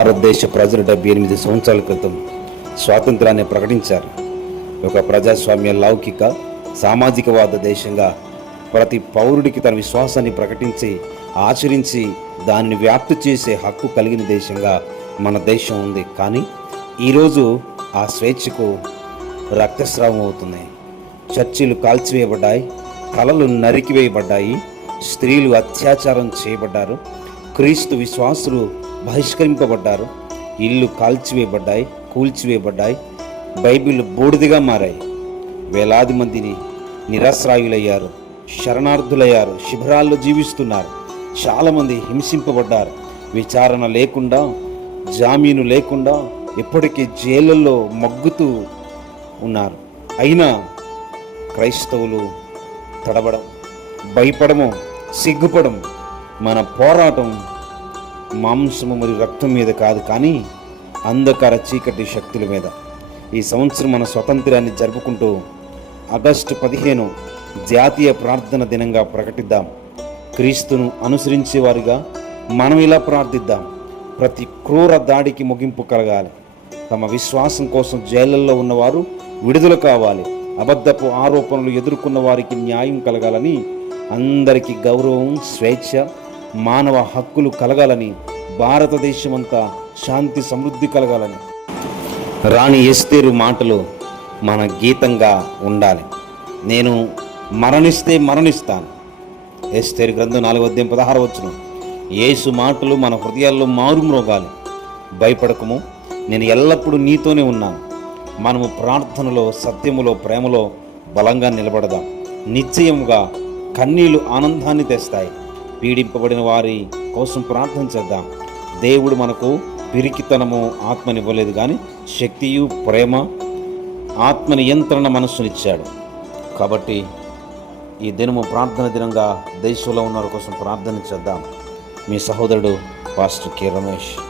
భారతదేశ ప్రజలు డెబ్బై ఎనిమిది సంవత్సరాల క్రితం స్వాతంత్రాన్ని ప్రకటించారు. ఒక ప్రజాస్వామ్య లౌకిక సామాజికవాద దేశంగా ప్రతి పౌరుడికి తన విశ్వాసాన్ని ప్రకటించి ఆచరించి దానిని వ్యాప్తి చేసే హక్కు కలిగిన దేశంగా మన దేశం ఉంది. కానీ ఈరోజు ఆ స్వేచ్ఛకు రక్తస్రావం అవుతున్నాయి. చర్చిలు కాల్చివేయబడ్డాయి కళలు నరికివేయబడ్డాయి స్త్రీలు అత్యాచారం చేయబడ్డారు. క్రీస్తు విశ్వాసులు బహిష్కరింపబడ్డారు. ఇల్లు కాల్చివేయబడ్డాయి కూల్చివేయబడ్డాయి బైబిల్ బూడిదిగా మారాయి. వేలాది మందిని నిరాశ్రాయులయ్యారు శరణార్థులయ్యారు శిబిరాల్లో జీవిస్తున్నారు. చాలామంది హింసింపబడ్డారు. విచారణ లేకుండా జామీను లేకుండా ఇప్పటికీ జైళ్ళల్లో మగ్గుతూ ఉన్నారు. అయినా క్రైస్తవులు తడబడం భయపడము సిగ్గుపడం మన పోరాటం మాంసము మరియు రక్తం మీద కాదు కానీ అంధకార చీకటి శక్తుల మీద. ఈ సంవత్సరం మన స్వతంత్రాన్ని జరుపుకుంటూ ఆగస్టు పదిహేను జాతీయ ప్రార్థన దినంగా ప్రకటిద్దాం. క్రీస్తును అనుసరించేవారిగా మనం ఇలా ప్రార్థిద్దాం. ప్రతి క్రూర దాడికి ముగింపు కలగాలి. తమ విశ్వాసం కోసం జైళ్ళల్లో ఉన్నవారు విడుదల కావాలి. అబద్ధపు ఆరోపణలు ఎదుర్కొన్న వారికి న్యాయం కలగాలని అందరికీ గౌరవం స్వేచ్ఛ మానవ హక్కులు కలగాలని భారతదేశమంతా శాంతి సమృద్ధి కలగాలని. రాణి ఎస్తేరు మాటలు మన గీతంగా ఉండాలి. నేను మరణిస్తే మరణిస్తాను. ఎస్తేరు గ్రంథం నాలుగు అధ్యాయం పదహారు వచ్చిన యేసు మాటలు మన హృదయాల్లో మారుమ్రోగాలి భయపడకము నేను ఎల్లప్పుడూ నీతోనే ఉన్నాను. మనము ప్రార్థనలో సత్యములో ప్రేమలో బలంగా నిలబడదాం. నిశ్చయముగా కన్నీళ్ళు ఆనందాన్ని తెస్తాయి. పీడింపబడిన వారి కోసం ప్రార్థన చేద్దాం. దేవుడు మనకు పిరికితనము ఆత్మనివ్వలేదు కానీ శక్తియు ప్రేమ ఆత్మ నియంత్రణ మనస్సునిచ్చాడు. కాబట్టి ఈ దినము ప్రార్థన దినంగా దేశంలో ఉన్న కోసం ప్రార్థన చేద్దాం. మీ సహోదరుడు పాస్టర్ కె రమేష్.